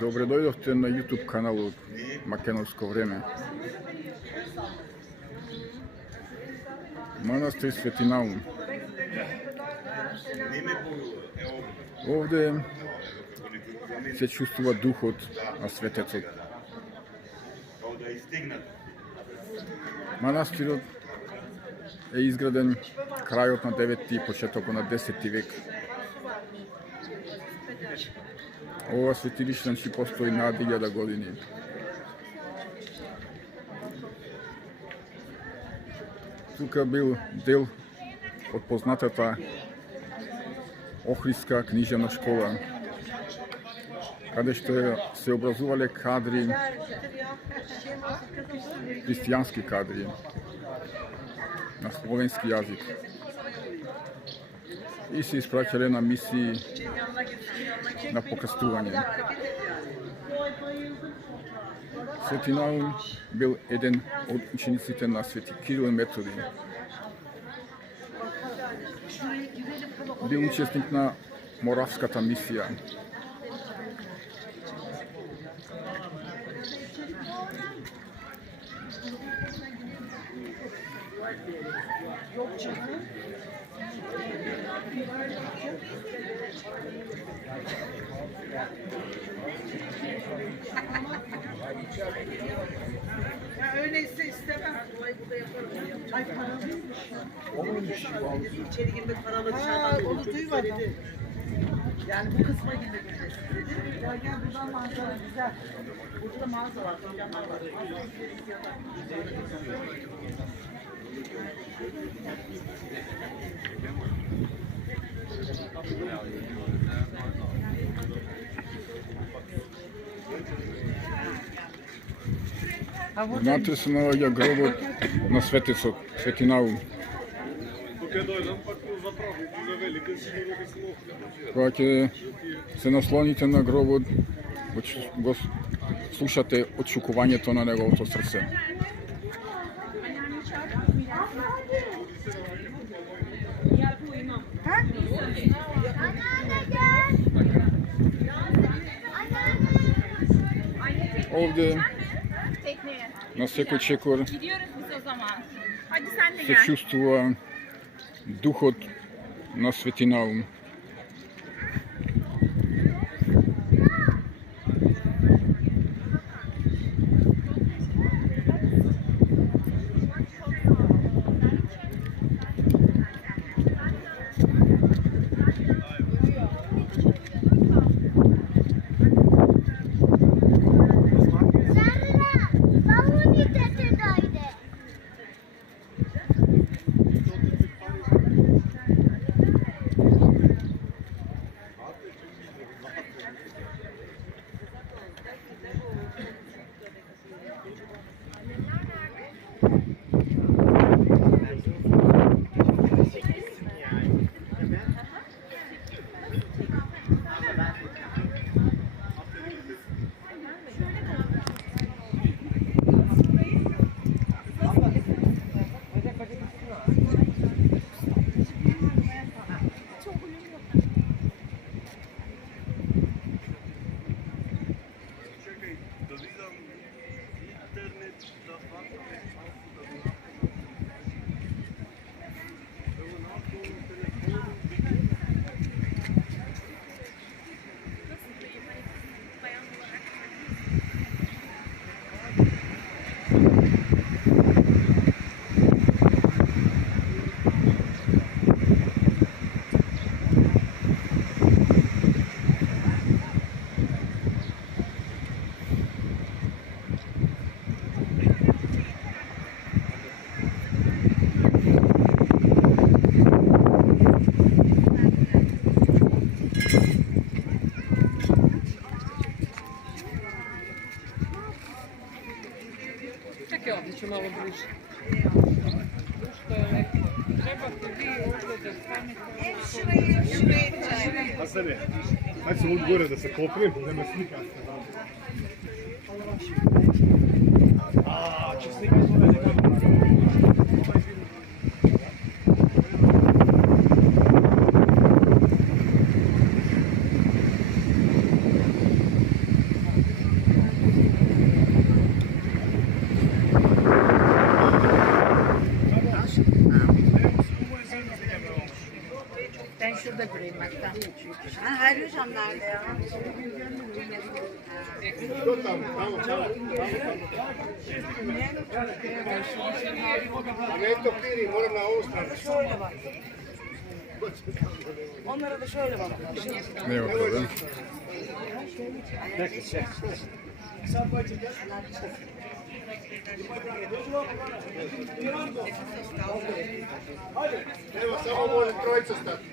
Добре дојдовте на YouTube каналот Македонско време. Манастир Свети Наум. Овде се чувствува духот на светецот. Манастирот е изграден крајот на 9 и почетокот на 10 век. Ова светилиште постои над 1000 години. Тука бил дел од познатата Охридска книжевна школа, каде што се образувале кадри, христијански кадри на словенски јазик и се испраќале на мисии на покрстување. Свети Наум бил еден од учениците на Свети Кирил и Методи. Бил учесник на Моравската мисија. Öyleyse istemem. Olay burada yaparım. Ay paralıymış. Olmuş. İçeri girmek paralı dışarıdan. Onu duymadım. Yani bu kısma girmek dedi. Ya gel buradan manzara güzel. Burada da mağaza var. Dükkanlar var. Внатре се наоѓа гробот на светецот, Свети Наум. Кога ќе се наслоните на гробот, го слушате отшукувањето на неговото срце. Ovde на секој чекор се чувствува духот на Свети Наум. Malo bliže. Trebate vi ovdje da stanete. Hasane, hajde se ovdje gore da se kopnem, da me slika. Će slikati ovaj nekako. da kırılmakta. Ha, Hayri Hocam nerede ya? Netto Piri, moram na Ostra. Şöyle bak. Onlara da şöyle bak. Ne yapıyor? Evo, samo može trojica stati.